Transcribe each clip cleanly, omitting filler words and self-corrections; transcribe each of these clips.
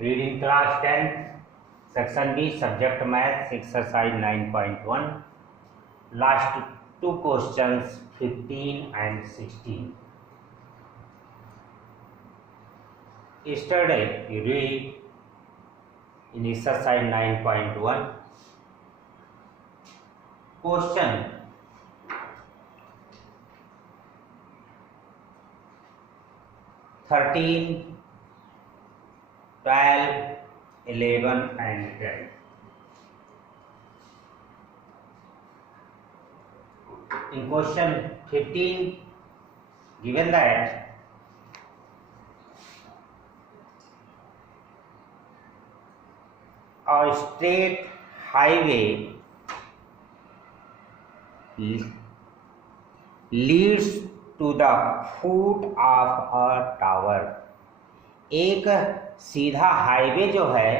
reading class 10, section B, subject math, exercise 9.1. Last two questions 15 and 16. Yesterday you read in exercise 9.1 question 13, 12, 11 and 12. In question 15, given that a straight highway leads to the foot of a tower. एक सीधा highway जो है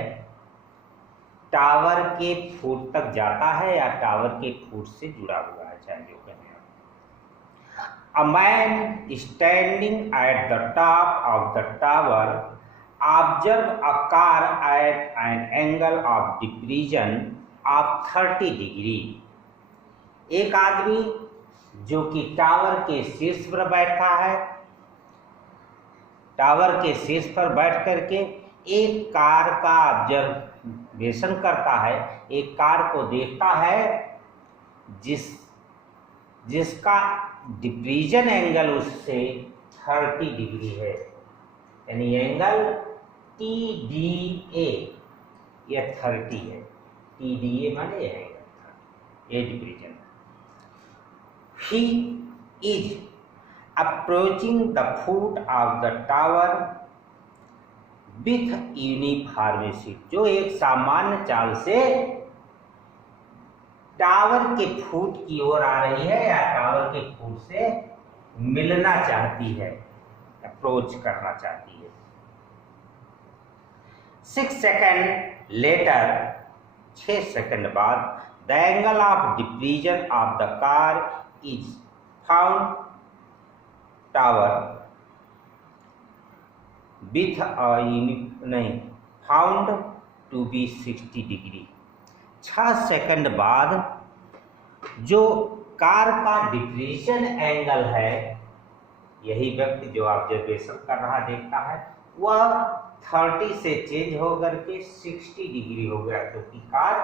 tower के foot तक जाता है या tower के फुट से जुड़ा हुआ है, चाहे जो कहें. A man standing at the top of the tower observed a car at an angle of depression of 30 degree. एक आदमी जो कि टावर के शीर्ष पर बैठा है, टावर के शीर्ष पर बैठ करके एक कार का ऑब्जर्वेशन करता है, एक कार को देखता है जिसका डिप्रीजन एंगल उससे 30 डिग्री है, यानी एंगल TDA ये 30 है. TDA माने एंगल, ये डिप्रीजन. He is approaching the foot of the tower with uniform speed. जो एक सामान्य चाल से टावर के फुट की ओर आ रही है या टावर के फुट से मिलना चाहती है, अप्रोच करना चाहती है. 6 सेकंड लेटर, 6 सेकंड बाद, the angle of depression of the car is found tower with found to be 60 degree. 6 second बाद जो कार का डिप्रीजन एंगल है, यही व्यक्ति जो ऑब्जर्वेशन कर रहा देखता है, वह 30 से चेंज होकर के 60 डिग्री हो गया, क्योंकि कार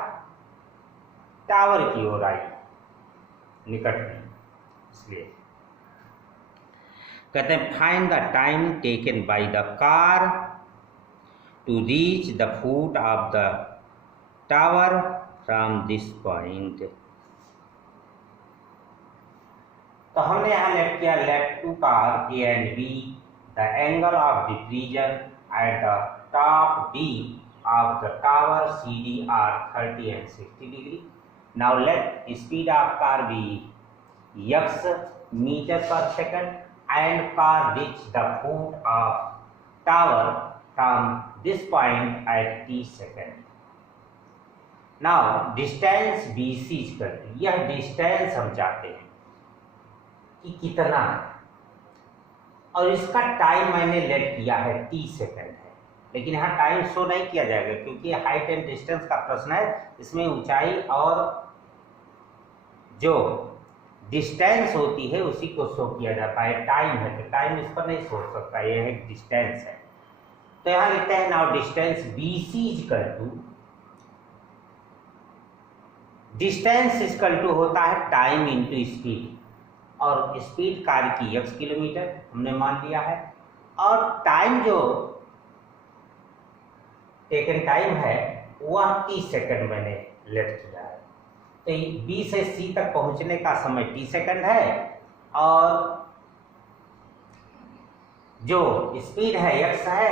टावर की ओर आई निकट में. इसलिए कहते हैं find the time taken by the car to reach the foot of the tower from this point. तो हमने यहाँ लेट किया, let two car A and B, the angle of depression at the top D of the tower CD are 30 and 60 degree. Now let speed of car be x meter per second and car reach the foot of tower from this point at t second. Now distance BC is करते, यह distance हम चाहते हैं कि कितना है, और इसका टाइम मैंने लेट किया है t सेकंड है, लेकिन यहाँ टाइम शो नहीं किया जाएगा क्योंकि हाइट एंड डिस्टेंस का प्रश्न है. इसमें ऊंचाई और जो डिस्टेंस होती है उसी को शो किया जाता है. टाइम है तो टाइम इस पर नहीं शो सकता, यह है डिस्टेंस है. तो यहाँ लिखते हैं now distance BC equal to, distance equal to होता है टाइम इंटू स्पीड, और स्पीड कार की x किलोमीटर हमने मान लिया है, और टाइम जो टेकन टाइम है वह 30 सेकंड मैंने लेट किया है. तो B से C तक पहुंचने का समय t सेकंड है, और जो स्पीड है x है,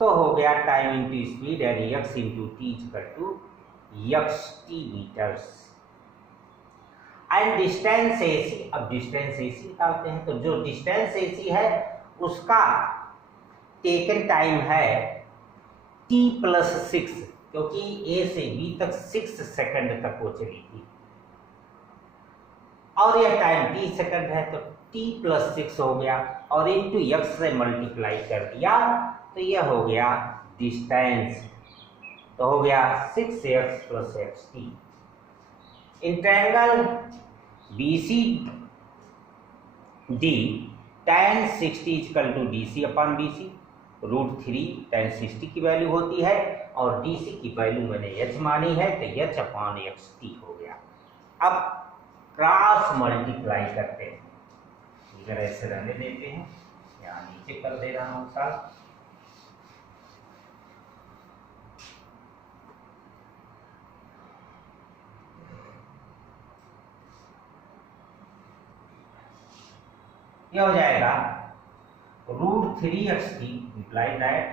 तो हो गया टाइम इंटू स्पीड यानी x into t equal to xt metres. And distance AC, अब डिस्टेंस AC निकालते हैं. तो जो डिस्टेंस AC है उसका टेकन टाइम है t + 6, क्योंकि A से B तक 6 सेकंड तक वो चली थी, और यह टाइम t सेकंड है, तो t + 6 हो गया, और इंटू x से मल्टीप्लाई कर दिया तो यह हो गया डिस्टेंस, तो हो गया 6x plus xt। In triangle BC D tan 60 equal to DC upon BC, √3 tan 60 की वैल्यू होती है और DC की वैल्यू मैंने h मानी है तो h अपॉन xt हो गया। अब क्रॉस मल्टीप्लाई करते हैं, इधर ऐसे रहने देते हैं, यहाँ नीचे कर दे रहा हूँ साथ। यह हो जाएगा √3xt imply that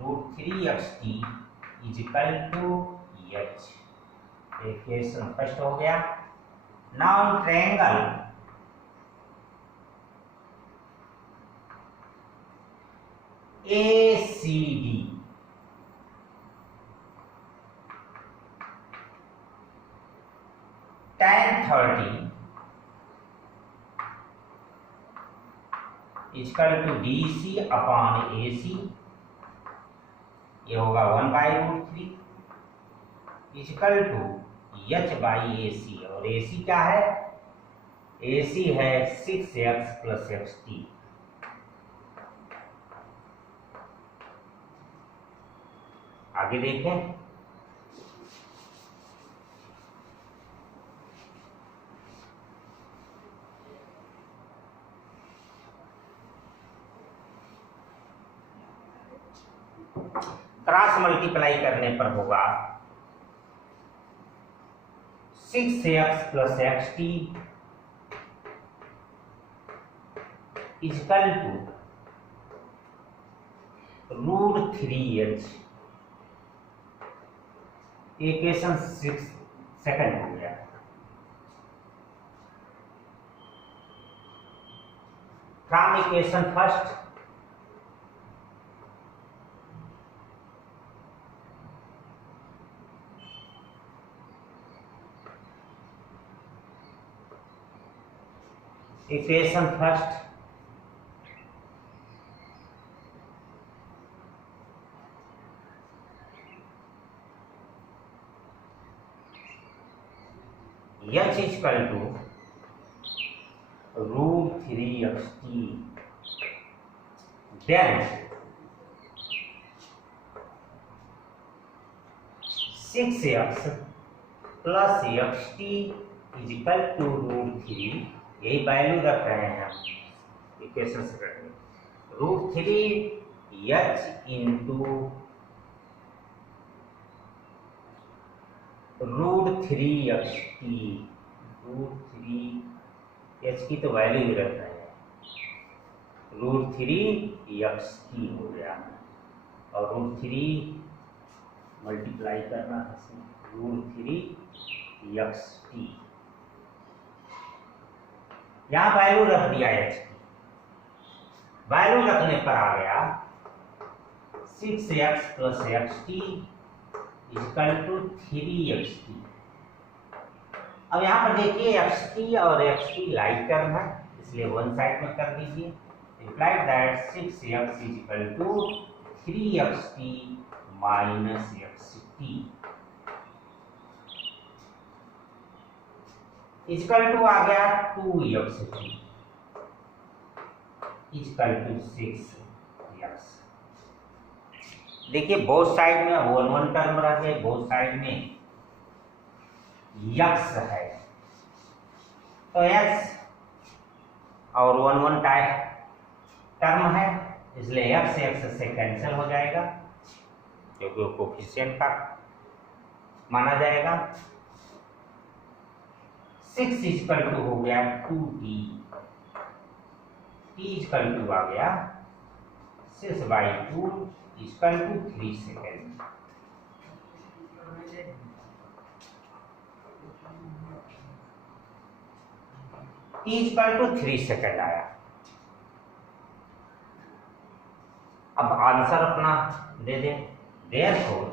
√3xt is equal to h। Equation first हो गया। Now triangle ACD tan 30 equal to DC upon AC, ये होगा 1/√3 इक्वल टू h/AC, और AC क्या है? AC है 6x प्लस xt। आगे देखें, क्रॉस मल्टीप्लाई करने पर होगा 6x plus xt equal to √3h। Equation 6 second हो गया। From equation first equation first h equal to √3xt, then 6x plus xt is equal to √3, यही वैल्यू रख रहे हैं हम इक्वेशन सेकंड में, √3h इंटू √3xt, √3h की तो वैल्यू ही रख रहे हैं, √3xt हो गया, और √3 मल्टीप्लाई करना है √3xt, यहाँ वैल्यू रख दिया h की, वैल्यू रखने पर आ गया 6x plus xt equal to 3xt। अब यहाँ पर देखिए xt और xt लाइक टर्म है, इसलिए वन साइड में कर दीजिए। Implied that 6x is equal to 3xt minus xt equal to आ गया 2xt इक्वल टू 6x। देखिए बोथ साइड में 1 टर्म रहे, बोथ साइड में x है, तो x और 1 टर्म है, इसलिए x से कैंसिल हो जाएगा, क्योंकि वो कोफिशिएंट का माना जाएगा। 6 इक्वल टू हो गया 2t, t इक्वल टू आ गया 6/2 equal to 3 second. t equal to 3 second आया। अब आंसर अपना दे दें, therefore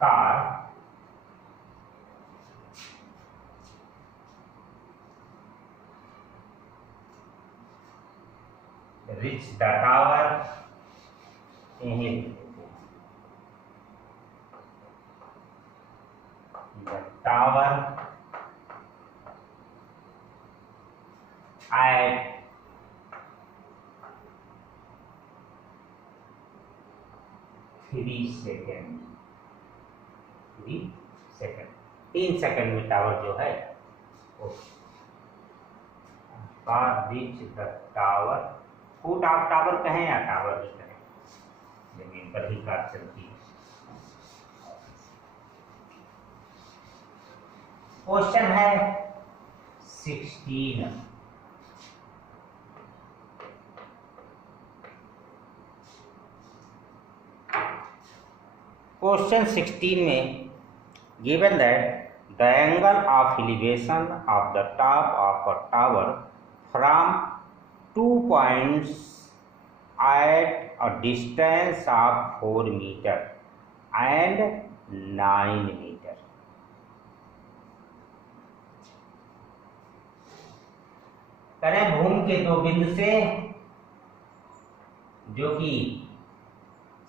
car reach the tower. The tower at 3 second. 3 second में टावर जो है वो reach the tower. Foot of tower कहें या टावर ही कहें, जमीन पर ही कार चलती है। क्वेश्चन है 16। क्वेश्चन 16 में given that the angle of elevation of the top of a tower from 2 points at a distance of 4 meter and 9 meter। करें भूमि के दो बिंदु से जो कि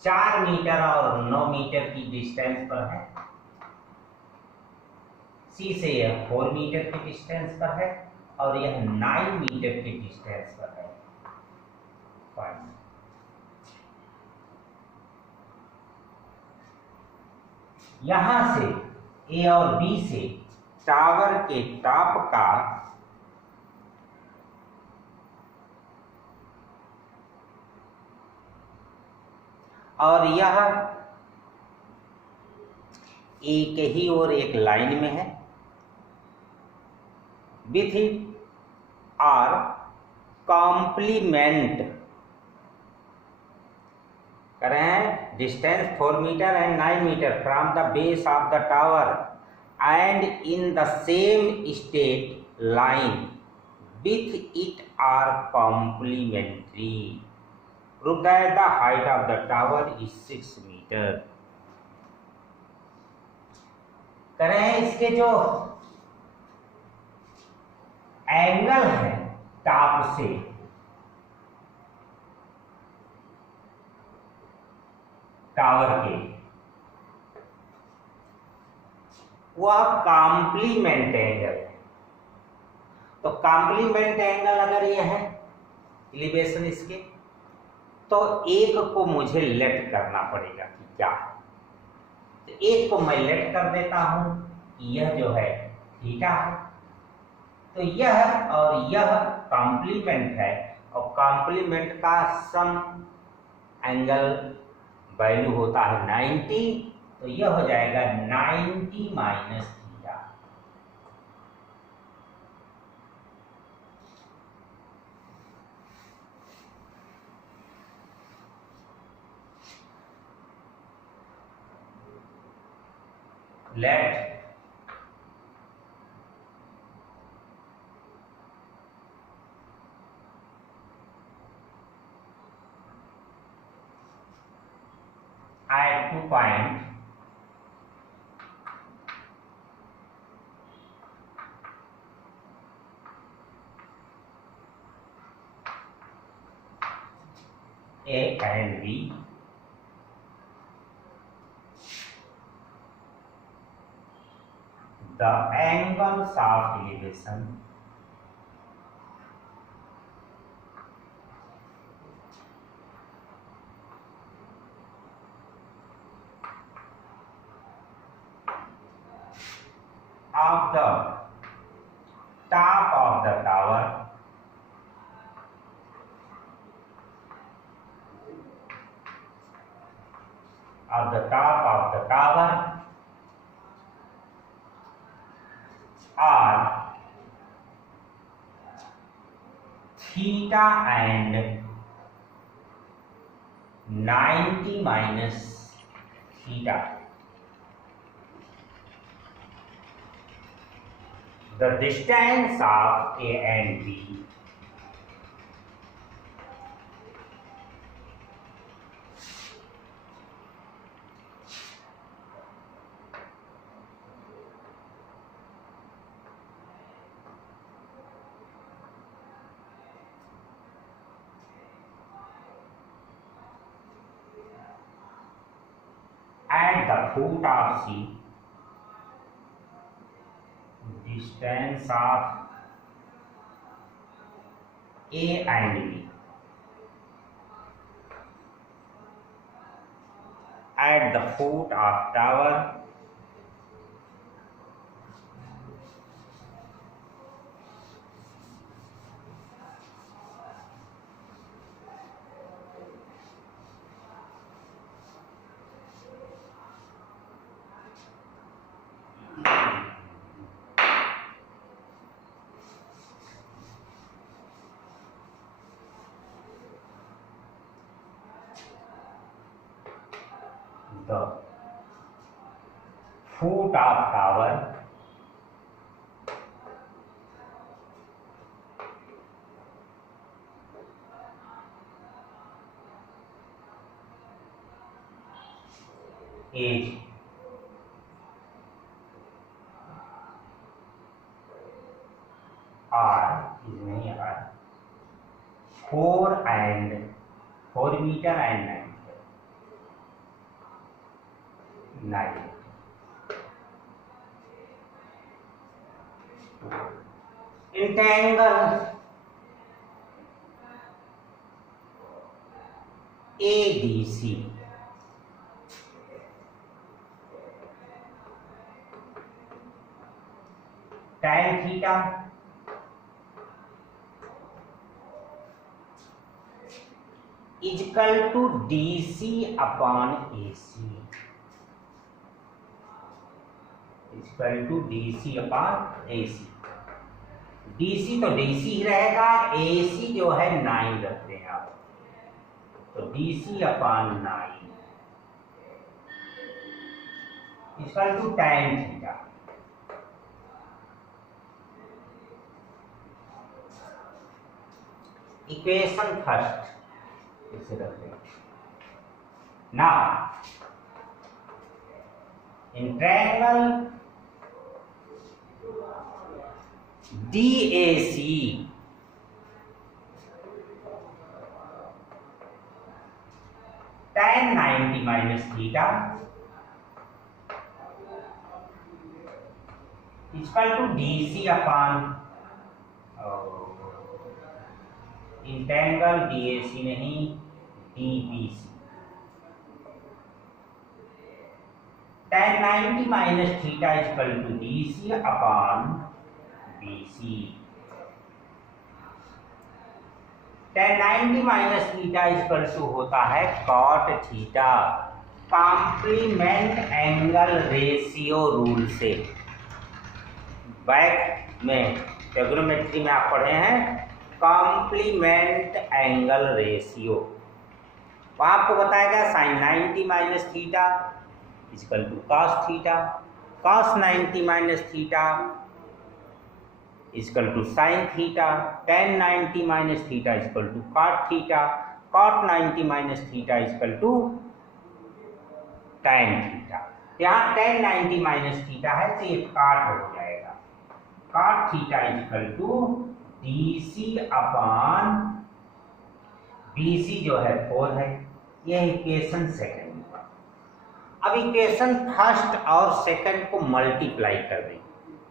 4 मीटर और 9 मीटर की डिस्टेंस पर है। सी से यह 4 मीटर की डिस्टेंस पर है और यह 9 मीटर की डिस्टेंस पर है। यहां से ए और बी से टावर के टॉप का और यह एक ही और एक लाइन में है। विथ इट आर कॉम्प्लीमेंट करें distance 4 metre and 9 metre from the base of the tower and in the same state line with it are complementary. Prove that the height of the tower is 6 metre. करें इसके जो angle है top से tower के, वह complement angle है। तो complement angle अगर यह है एलिवेशन इसके, तो एक को मुझे लेट करना पड़ेगा कि क्या है। तो एक को मैं लेट कर देता हूं कि यह जो है थीटा है। तो यह और यह कॉम्प्लीमेंट है और कॉम्प्लीमेंट का सम एंगल वैल्यू होता है 90। तो यह हो जाएगा 90 minus theta. Let at 2 point A and B, the angles of elevation of the top of the tower are theta and 90 minus theta। The distance of A and B at the foot of C, distance of A and B at the foot of tower the foot of tower is R is नहीं R 4 meter and 9. Entangle ADC tan theta is equal to DC upon AC, is equal to DC upon AC. DC तो DC ही रहेगा, AC जो है 9 रखते हैं आप, तो DC upon 9 equal to tan theta. Equation first इसे रखते हैं। Now in triangle DAC tan 90 minus theta is equal to DC upon entangle DAC नहीं DBC, tan 90 minus theta is equal to DC upon BC, tan 90 minus theta is equal to होता है cot theta, complement angle ratio rule से। Back में trigonometry में आप पढ़े हैं complement angle ratio, वहाँ आपको बताया गया sine 90 minus theta equal to cos theta, cos 90 minus theta equal to sine theta, tan 90 minus theta equal to cot theta, cot 90 minus theta equal to tan theta. यहाँ tan 90 minus theta है तो ये cot हो जाएगा, cot theta equal to DC upon BC जो है 4 है। यह इक्वेशन सेकंड हुआ। अब इक्वेशन फर्स्ट और सेकंड को मल्टीप्लाई कर दें।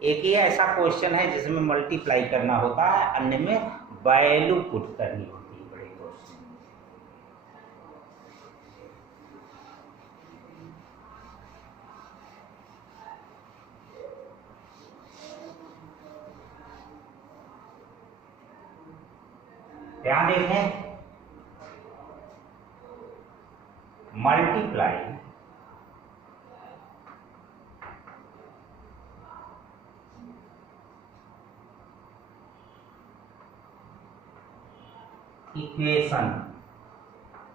एक ही ऐसा क्वेश्चन है जिसमें मल्टीप्लाई करना होता है, अन्य में वैल्यू पुट करनी होती है। बड़े क्वेश्चन ध्यान देखें, multiply equation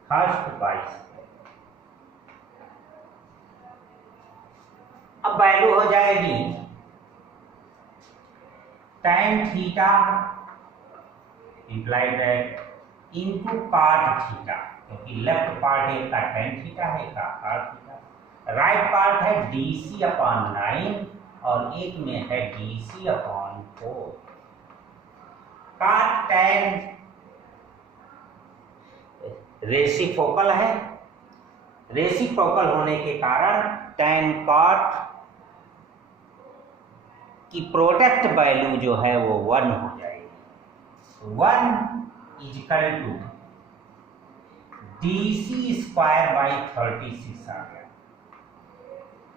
first by second. अब वैल्यू हो जाएगी tan theta implied that into cot theta, क्योंकि लेफ्ट पार्ट एक का tan थीटा है, एक का cot थीटा। राइट पार्ट है DC अपॉन 9 और एक में है DC upon 4। cot tan reciprocal है रेसिप्रोकल होने के कारण tan cot की प्रोडक्ट वैल्यू जो है वो 1 हो जाएगी। 1 equal to DC square by 36 आ गया।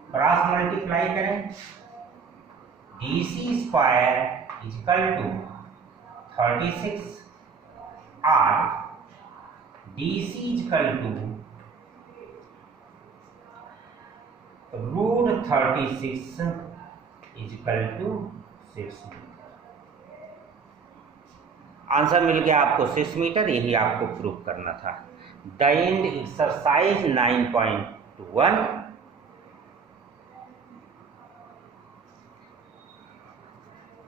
क्रॉस मल्टीप्लाई करें, DC स्क्वायर इजकल टू 36 और DC is equal to √36 is equal to 6 metre. Answer मिल गया आपको 6 मीटर, यही आपको प्रूव करना था। The end exercise 9.1।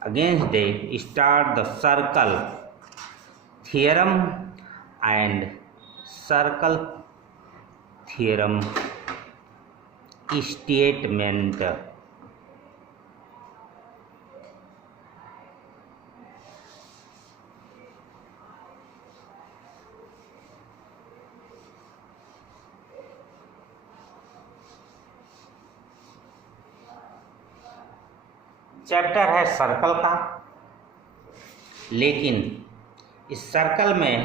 Against that, start the circle theorem and circle theorem statement. Chapter है सर्कल का, लेकिन इस सर्कल में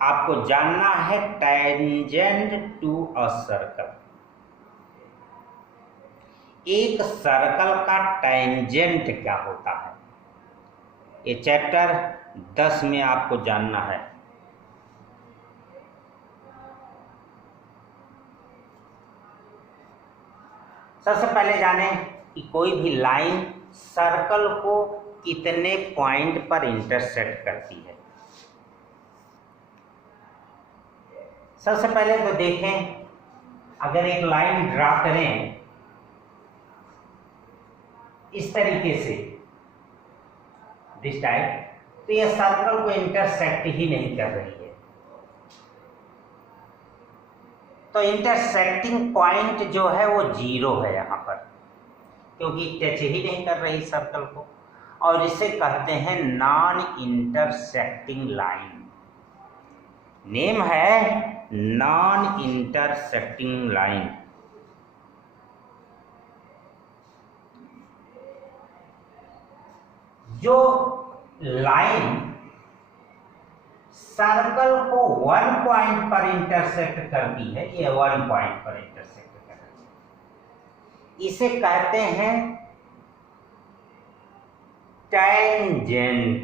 आपको जानना है टेंजेंट टू अ सर्कल। एक सर्कल का टेंजेंट क्या होता है, ये चैप्टर 10 में आपको जानना है। सबसे पहले जानें कि कोई भी लाइन सर्कल को कितने पॉइंट पर इंटरसेक्ट करती है। सबसे पहले तो देखें, अगर एक लाइन ड्रा करें इस तरीके से, दिस टाइप, तो यह सर्कल को इंटरसेक्ट ही नहीं कर रही है। तो इंटरसेक्टिंग पॉइंट जो है वो 0 है यहाँ पर, क्योंकि टच ही नहीं कर रही सर्कल को, और इसे कहते हैं नॉन इंटरसेक्टिंग लाइन। नेम है नॉन इंटरसेक्टिंग लाइन। जो लाइन सर्कल को 1 पॉइंट पर इंटरसेक्ट करती है, ये 1 पॉइंट पर इंटरसेक्ट कर रही है, इसे कहते हैं टेंजेंट।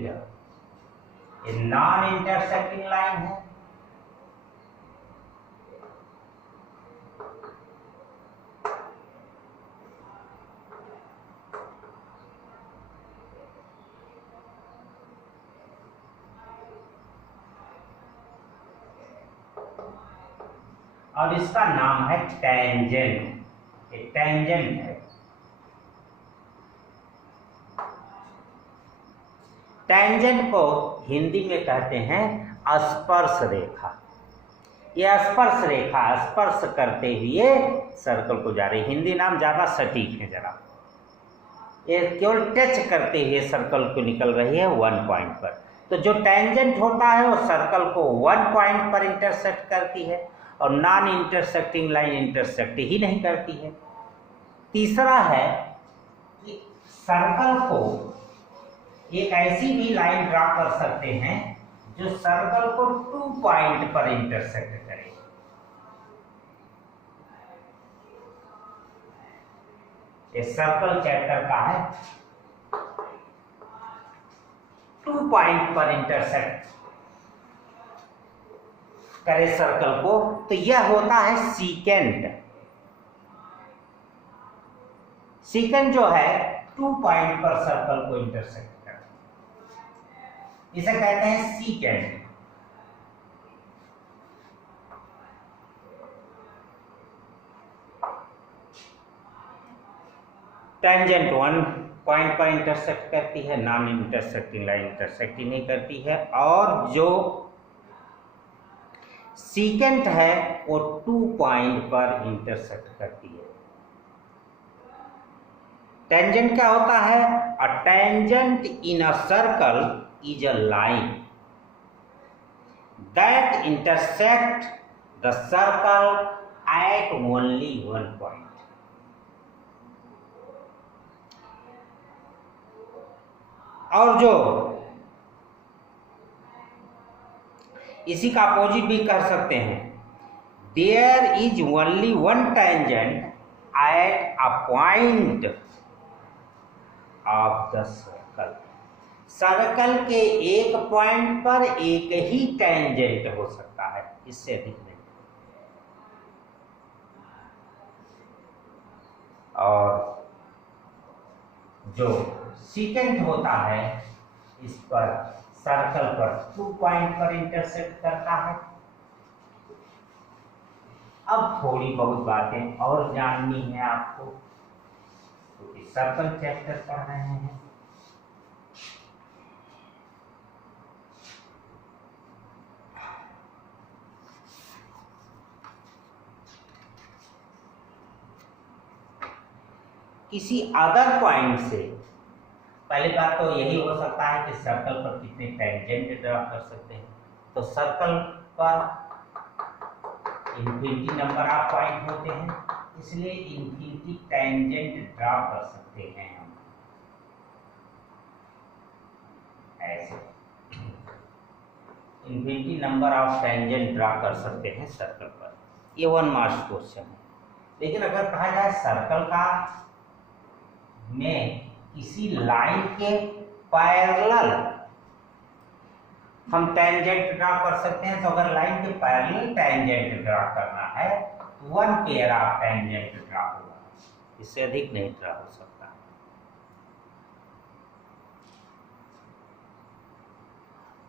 ये नॉन इंटरसेक्टिंग लाइन है। और इसका नाम है टेंजेंट। ये टेंजेंट है। टेंजेंट को हिंदी में कहते हैं स्पर्श रेखा। यह स्पर्श रेखा स्पर्श करते हुए सर्कल को जा रही। हिंदी नाम ज्यादा सटीक है जरा। ये केवल टच करते हुए सर्कल को निकल रही है 1 पॉइंट पर। तो जो टेंजेंट होता है वो सर्कल को 1 पॉइंट पर इंटरसेक्ट करती है, और नॉन इंटरसेक्टिंग लाइन इंटरसेक्ट ही नहीं करती है। तीसरा है कि सर्कल को एक ऐसी भी लाइन ड्रा कर सकते हैं जो सर्कल को 2 पॉइंट पर इंटरसेक्ट करे। ये सर्कल चैप्टर का है, 2 पॉइंट पर इंटरसेक्ट करे सर्कल को, तो यह होता है सीकेंट। सीकेंट जो है 2 पॉइंट पर सर्कल को इंटरसेक्ट करता है, इसे कहते हैं सीकेंट। टेंजेंट 1 पॉइंट पर इंटरसेक्ट करती है, नॉन इंटरसेक्टिंग लाइन इंटरसेक्ट ही नहीं करती है, और जो सीकेंट है वो 2 पॉइंट पर इंटरसेक्ट करती है। टेंजेंट क्या होता है? A tangent in a circle is a line that intersect the circle at only one point. और जो इसी का अपोजिट भी कर सकते हैं, there is only one tangent at a point of the circle. Circle के एक पॉइंट पर एक ही टेंजेंट हो सकता है, इससे अधिक नहीं। और जो सेकेंड होता है, इस पर सर्कल पर 2 पॉइंट पर इंटरसेक्ट करता है। अब थोड़ी बहुत बातें और जाननी है आपको, क्योंकि सर्कल चैप्टर पढ़ रहे हैं। किसी अदर पॉइंट से, पहली बात तो यही हो सकता है कि सर्कल पर कितने टेंजेंट ड्रा कर सकते हैं। तो सर्कल पर इन्फिनिटी नंबर ऑफ पॉइंट होते हैं, इसलिए इन्फिनिटी टेंजेंट ड्रा कर सकते हैं हम ऐसे। Infinity number of tangent draw कर सकते हैं सर्कल पर। ये 1 मार्क्स क्वेश्चन है। लेकिन अगर कहा जाए सर्कल का में किसी लाइन के पैरेलल हम टेंजेंट ड्रा कर सकते हैं, तो अगर लाइन के पैरेलल टेंजेंट ड्रा करना है तो 1 पेयर ऑफ टेंजेंट ड्रा होगा, इससे अधिक नहीं ड्रा हो सकता।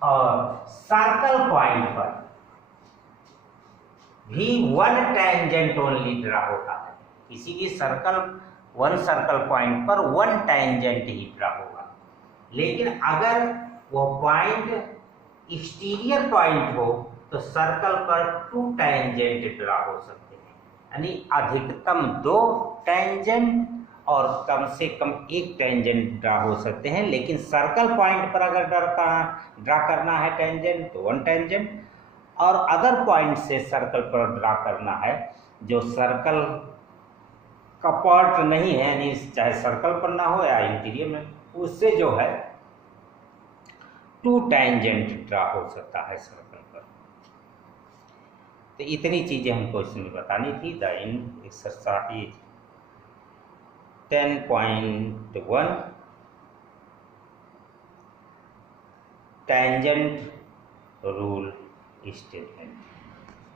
और सर्कल पॉइंट पर भी 1 टेंजेंट ओनली ड्रा होता है। किसी भी वन सर्कल पॉइंट पर 1 टेंजेंट ही ड्रा होगा। लेकिन अगर वो पॉइंट एक्सटीरियर पॉइंट हो तो सर्कल पर 2 टेंजेंट ड्रा हो सकते हैं, यानी अधिकतम 2 टेंजेंट और कम से कम 1 टेंजेंट ड्रा हो सकते हैं। लेकिन सर्कल पॉइंट पर अगर ड्रा करना है टेंजेंट तो 1 टेंजेंट, और अदर पॉइंट से सर्कल पर ड्रा करना है जो सर्कल का पार्ट नहीं है, यानी चाहे सर्कल पर ना हो या इंटीरियर में, उससे जो है 2 टेंजेंट ड्रा हो सकता है सर्कल पर। तो इतनी चीजें हमको इसमें बतानी थी। The exercise 10.1 tangent rule statement.